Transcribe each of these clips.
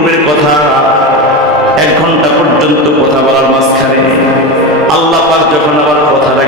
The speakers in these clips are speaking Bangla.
পূর্বের কথা এক ঘণ্টা পর্যন্ত কথা বলার মাঝখানে আল্লাহ পাক যখন আবার কথাটাকে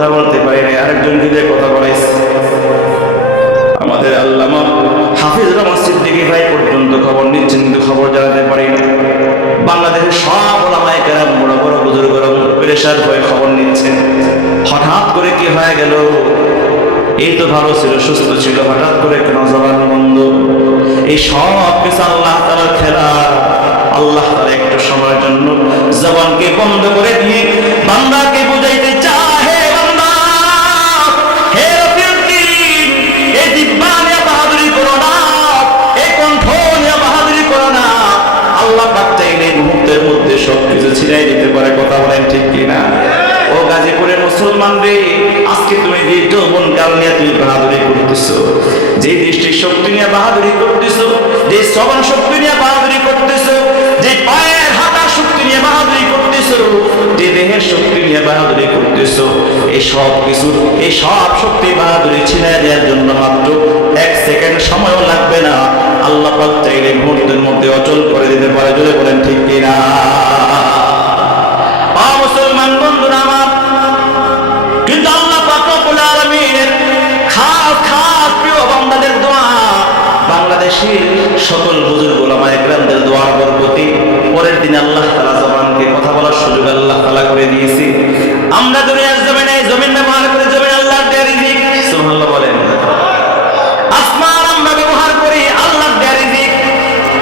কথা বলতে পারি না আরেকজন দিয়ে কথা বলাইছে আমাদের আল্লামা হাফিজ রহমান সিদ্দিকী ভাই পর্যন্ত খবর নিচ্ছেন কিন্তু খবর জানাতে পারি বাংলাদেশের সব ওলামায়ে কেরাম, বড় বড় বুজুর্গরা পেরেশার হয়ে খবর নিচ্ছেন। হঠাৎ করে কি হয়ে গেল? এই তো ভালো ছিল, সুস্থ ছিল, হঠাৎ করে কেন জবান বন্ধ। এই সব কিছু আল্লাহ তালার খেলা। আল্লাহ তালা একটু সময়ের জন্য জবানকে বন্ধ করে দিয়ে বান্দাকে বুঝাইতে সবকিছু দিতে পারে কথা বলেন ঠিক কিনা? ও গাজীপুরের মুসলমান রে, আজকে তুমি যে যৌবন কাল নিয়ে তুমি বাহাদুরি করতেছো। যে দৃষ্টির শক্তি নিয়ে বাহাদুরি করতেছো, যে শ্রবণ শক্তি নিয়ে বাহাদুরি করতেছো, যে পায়ের হাঁটার শক্তি নিয়ে বাহাদুরি করতেছো, যে দেহের শক্তি নিয়ে বাহাদুরি করতেছো এই সব কিছু এই সব শক্তি বাহাদুরি ছিনাই দেওয়ার জন্য মাত্র এক সেকেন্ড সময়ও লাগবে না। আল্লাহ পাক চাইলে মুহূর্তের মধ্যে অচল করে দিতে পারে যদি বলেন ঠিক কিনা? সকল বুজুর্গ ওলামা একরামদের দোয়ার বরকতি, পরের দিন আল্লাহ তাআলা জবানকে কথা বলার সুযোগ আল্লাহ তাআলা করে দিয়েছি। আমরা দুনিয়ার জমিনে, জমিন ব্যবহার করে জমিন আল্লাহর বলেন। করি আল্লাহর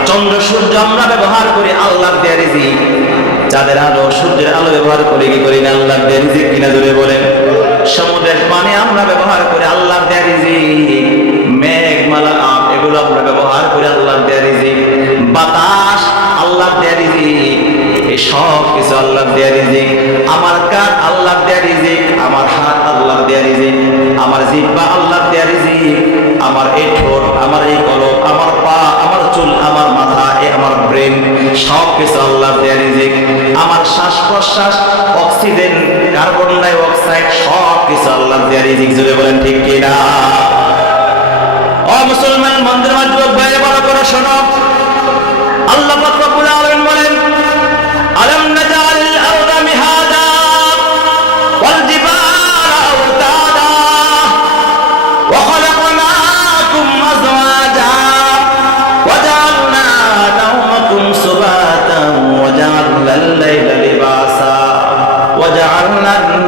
চন্দ্র সূর্য আমরা ব্যবহার করি আল্লাহর দেয়া চাঁদের আলো, সূর্যের আলো ব্যবহার করি কি করি না, আল্লাহর দেয়া কিনা জুড়ে বলেন। সমুদ্রের পানি আমরা ব্যবহার করি আপ এগুলো আমরা ব্যবহার করি আল্লাহর দেয়া বাতাস আল্লাহর দেয়া এই সব কিছু রিজিক। আমার দেয়া রিজিক, আমার হাত রিজিক, আমার দেয়া রিজিক, আমার এই ঠোঁট আমার এই কলম আমার পা, আমার চুল, আমার মাথা, এ আমার ব্রেন, সব কিছু আল্লাহ দেয়া রিজিক। আমার শ্বাস প্রশ্বাস, অক্সিজেন, কার্বন ডাই অক্সাইড সব কিছু আল্লাহ দেয়া রিজিক জুড়ে বলেন ঠিক কিনা? অ মুসলমান মন্দির ভাইয়ের বড় করে শোনো। আল্লাহর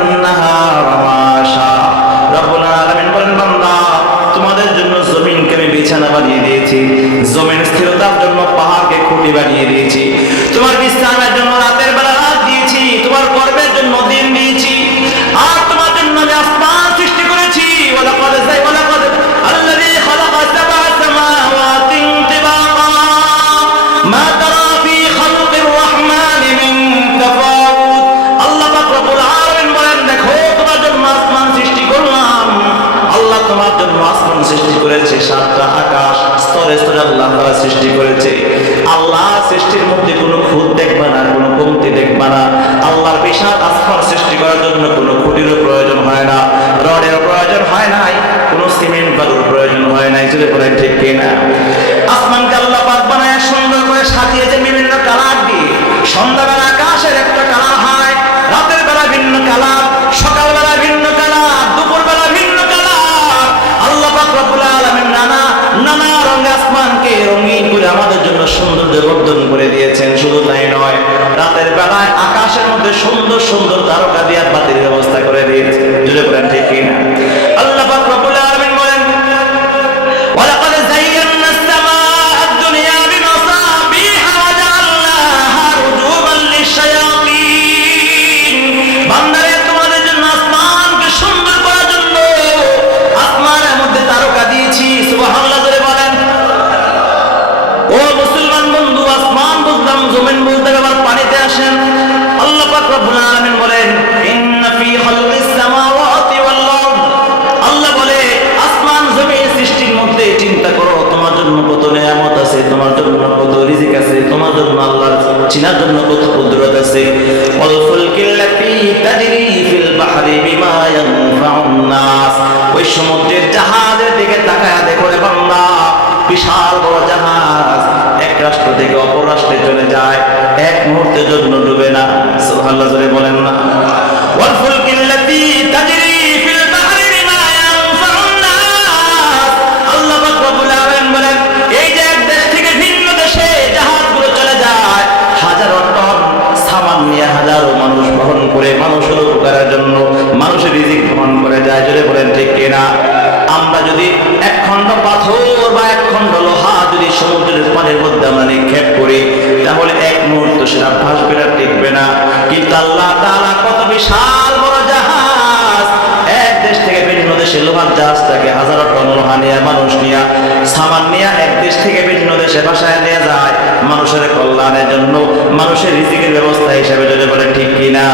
হয় নাই যদি বলেন ঠিক কিনা বিশাল বড় জাহাজ। এক রাষ্ট্র থেকে অপর রাষ্ট্রে চলে যায়। এক মুহূর্তের জন্য ডুবে না। সুবহানাল্লাহ, জোরে বলেন না। আল্লাহ বলেন, এই থেকে চলে যায়, হাজারো নিয়ে হাজারো মানুষ করে মানুষের উপকারের জন্য মানুষের রিজিক বহন করে যায়। জোরে বলেন ঠিক কিনা? আমরা যদি এক খণ্ড পাথর বা এক খণ্ড লোহা যদি সমুদ্রের পানির মধ্যে আমরা নিক্ষেপ করি, তাহলে এক মুহূর্ত সেটা ভাসবে না টিকবে না। কিন্তু আল্লাহ তাআলা কত বিশাল বড় জাহাজ! এক দেশ থেকে বিভিন্ন দেশে লোহার জাহাজটাকে হাজারো টন লোহা নিয়ে, মানুষ নিয়ে, সামান নিয়ে এক দেশ থেকে বিভিন্ন দেশে বাসায় নিয়ে যায়। মানুষের কল্যাণের জন্য, মানুষের রিজিকের ব্যবস্থা হিসেবে যদি বলে ঠিক কিনা।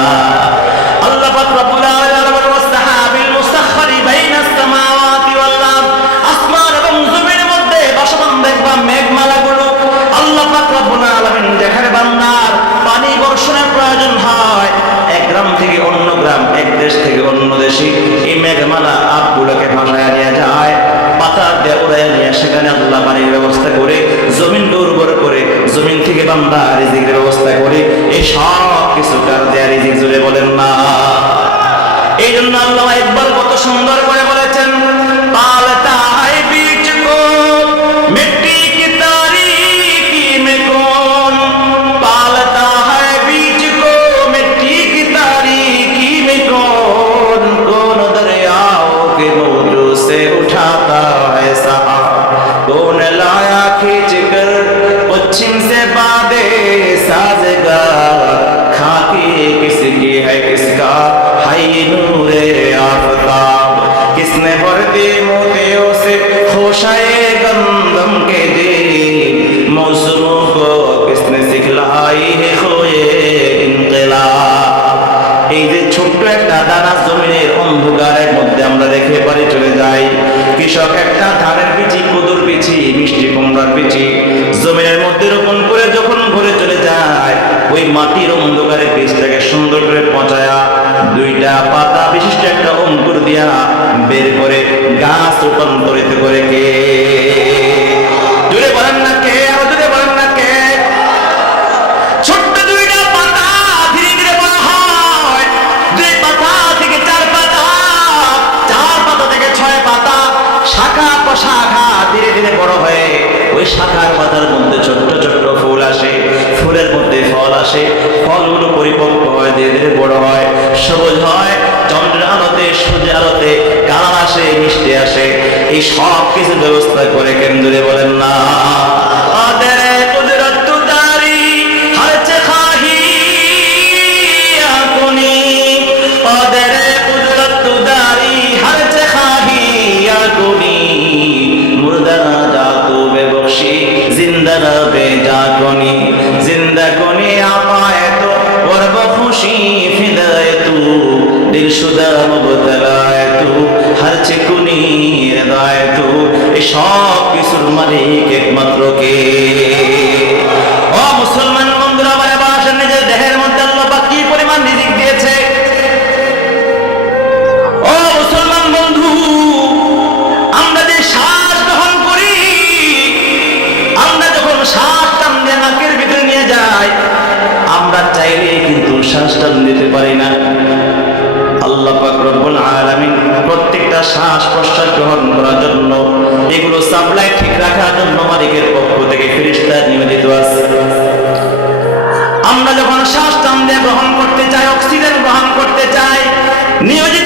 জমিন থেকে বান্দা রিজিকের ব্যবস্থা করে এই সব কিছু কার দেয়া রিজিক জুড়ে বলেন না। এই জন্য আল্লাহ একবার কত সুন্দর করে একটা দানা জমিনের অন্ধকারের মধ্যে আমরা রেখে বাড়ি চলে যাই। কৃষক একটা ধানের বিচি কদুর বিচি মিষ্টি কুমড়ার বিচি জমিনের মধ্যে রোপণ করে যখন ঘরে চলে যায়, ওই মাটির অন্ধকারে বীজটাকে সুন্দর করে পচায়া দুইটা পাতা বিশিষ্ট একটা অঙ্কুর দিয়া বের করে গাছ রূপান্তরিত করে কে শাখার পাতার মধ্যে ছোট্ট ছোট্ট ফুল আসে। ফুলের মধ্যে ফল আসে। ফলগুলো পরিপক্ক হয়, ধীরে ধীরে বড় হয়। সবুজ হয় চন্দ্রের আলোতে সূর্যের আলোতে কালার আসে, মিষ্টি আসে। এই সব কিছু ব্যবস্থা করে কেন্দ্রে বলেন না। দিল শুদা মুবতলায় তু হর চিকুনি হৃদয় তু এই সব কিছুর মালিক একমাত্র কে? সাপ্লাই ঠিক রাখার জন্য মালিকের পক্ষ থেকে ফিরিস্তা নিয়োজিত আছে। আমরা যখন শ্বাস টান দিয়ে গ্রহণ করতে চাই, অক্সিজেন গ্রহণ করতে চাই, নিয়োজিত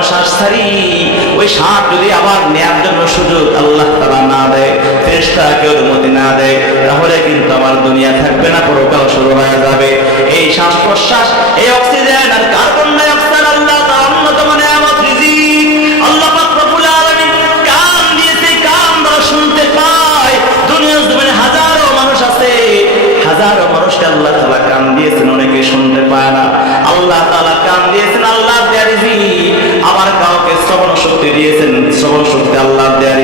আমরা যখন শ্বাস ছাড়ি, ওই শ্বাস যদি আবার নেয়ার জন্য সুযোগ আল্লাহ তারা না দেয় ফেরেশতাকে অনুমতি না দেয়, তাহলে কিন্তু আমার দুনিয়া থাকবে না, পরকাল শুরু হয়ে যাবে। এই শ্বাস প্রশ্বাস এই অক্সিজেন আর কার্বন দিয়েছেন শ্রবণ শক্তি আল্লাহ দেয়া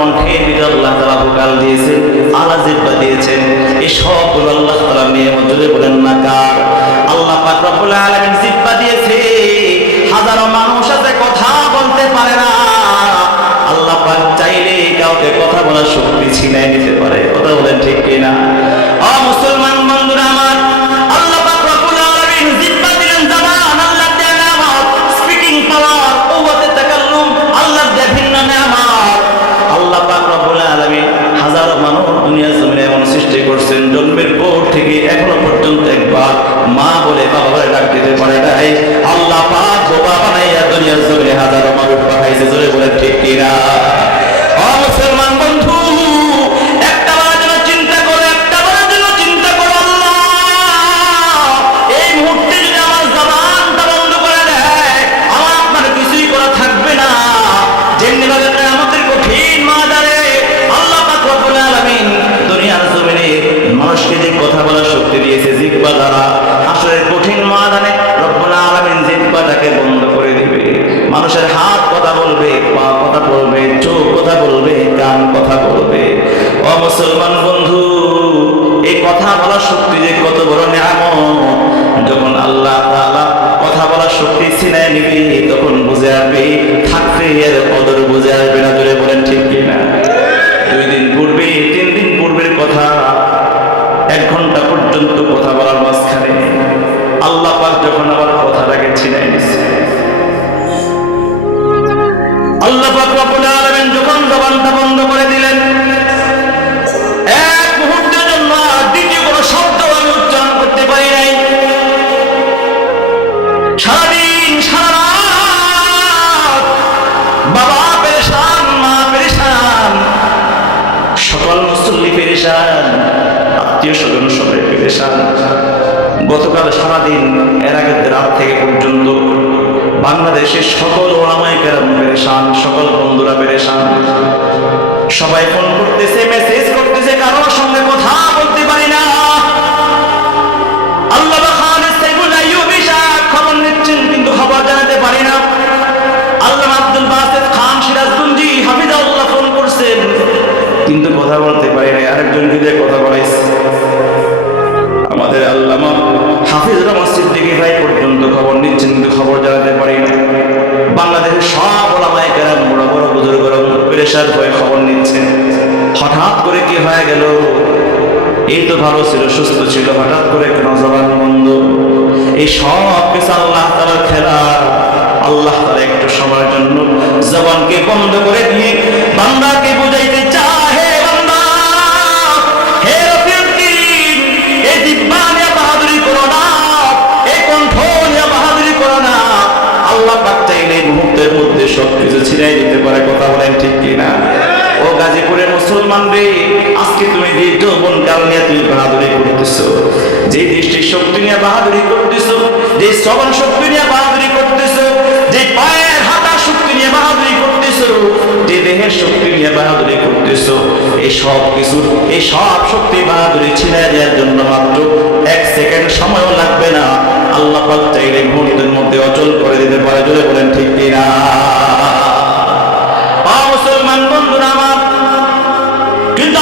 কণ্ঠের ভিতরে আল্লাহ তালা ভোকাল দিয়েছেন আলা জিব্বা দিয়েছেন এই সবগুলো আল্লাহ তালা মেয়ে মজুরে বলেন, না কার? আল্লাহ পাক রব্বুল আলামিন জিব্বা দিয়েছে, হাজারো মানুষ আছে, কথা বলতে পারে না। আল্লাহ পাক চাইলে কাউকে কথা বলার শক্তি ছিনাই নিতে পারে, কথা বলেন ঠিক কিনা? আল্লাহ কথা বলার শক্তি ছিনাই নিবে, তখন বুঝে আসবে থাকবে এর কদর বুঝে আসবে না, জোরে বলেন ঠিক কিনা? দুই দিন পূর্বে, তিন দিন পূর্বের কথা, এক ঘণ্টা পর্যন্ত কথা বলার মাঝখানে আল্লাহ পাক যখন আবার কথাটাকে ছিনাই নিছে। আল্লাহ পাক সকল মুসল্লি পেরেশান, আত্মীয় স্বজন সবাই পেরেশান। গতকাল সারাদিন এর আগের রাত থেকে পর্যন্ত বাংলাদেশের সকল ওলামায় কেরাম পেরেশান, সকল বন্ধুরা পেরেশান। সবাই ফোন করতেছে, মেসেজ করতেছে, কারোর সঙ্গে কথা কথা বলতে পারি না আরেকজন দিয়ে কথা বলাইছে আমাদের আল্লামা হাফিজ রহমান সিদ্দিকী ভাই পর্যন্ত খবর নিচ্ছেন কিন্তু খবর জানাতে পারি বাংলাদেশের সব ওলামায়ে কেরাম, বড় বড় বুজুর্গরা পেরেশার হয়ে খবর নিচ্ছেন। হঠাৎ করে কি হয়ে গেল? এই তো ভালো ছিল, সুস্থ ছিল, হঠাৎ করে কেন জবান বন্ধ। এই সব কিছু আল্লাহ তালার খেলা। আল্লাহ তালা একটু সময়ের জন্য জবানকে বন্ধ করে মুহূর্তের কিছু ছিড়াই দিতে পারে, কথা বলেন ঠিক কিনা? ও গাজীপুরের মুসলমান রে, আজকে তুমি যে যৌবন কাল নিয়ে তুমি বাহাদুরি করতেছ। যে দৃষ্টির শক্তি নিয়ে বাহাদুরি করতেছ যে শ্রবণ শক্তি নিয়ে বাহাদুরি করতেছো দেহের শক্তি নিয়ে বাহাদুরি করতেছো। এই সব কিছুর এই সব শক্তি বাহাদুরি ছিনাই দেওয়ার জন্য মাত্র এক সেকেন্ড সময়ও লাগবে না। আল্লাহ চাইলে মুহূর্তের মধ্যে অচল করে দিতে পারে। জোরে বলেন, ঠিক কিনা? মুসলমান বন্ধুরা আমার, কিন্তু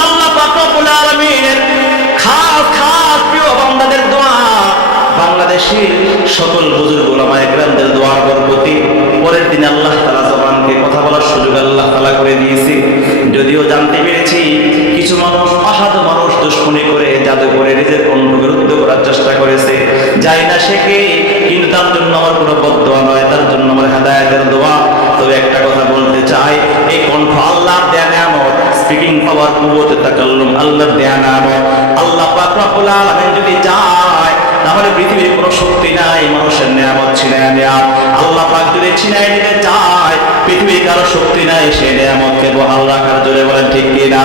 দোয়া, বাংলাদেশের সকল বুজুর্গ ওলামা একরামদের দোয়ার বরকতি। পরের দিন আল্লাহ তাআলা জবানকে কথা বলার সুযোগ আল্লাহ তাআলা করে দিয়েছে। যদিও জানতে পেরেছি, কিছু মানুষ, অসাধু মানুষ দুশ্মনী করে জাদু করে নিজের কণ্ঠকে রুদ্ধ করার চেষ্টা করেছে। যাই না শেখে কিন্তু তার জন্য আমার কোনো বদোয়া নয়, তার জন্য আমার হেদায়েতের দোয়া। তবে একটা কথা বলতে চাই, এই কণ্ঠ আল্লাহর দেয়া নিয়ামত স্পিকিং পাওয়ার কুবতে তাকাল্লুম, আল্লাহর দেয়া নিয়ামত। আল্লাহ পাক রব্বুল যদি চায় তাহলে পৃথিবীর কোনো শক্তি নাই, মানুষের নিয়ামত ছিনায় নেয়া। আল্লাহ পাক যদি ছিনায় নিতে চায়, পৃথিবীর কারও শক্তি নাই সেই নিয়ামতকে বহাল রাখার জন্য বলেন, ঠিক কিনা?